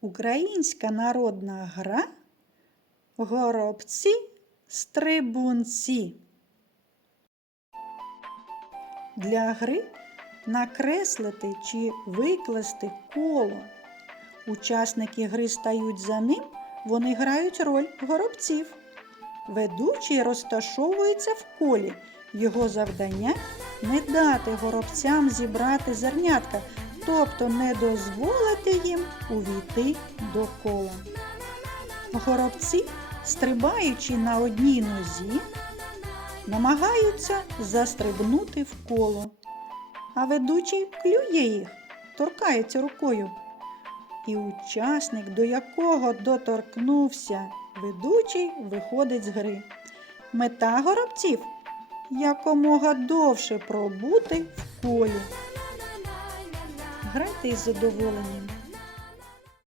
Українська народна гра Горобці стрибунці. Для гри накреслити чи викласти коло. Учасники гри стають за ним, вони грають роль горобців. Ведучий розташовується в колі. Його завдання не дати горобцям зібрати зернятка, тобто не дозволити їм увійти до кола. Горобці, стрибаючи на одній нозі, намагаються застрибнути в коло, а ведучий клює їх, торкається рукою. І учасник, до якого доторкнувся ведучий, виходить з гри. Мета горобців якомога довше пробути в колі. Грайте із задоволенням.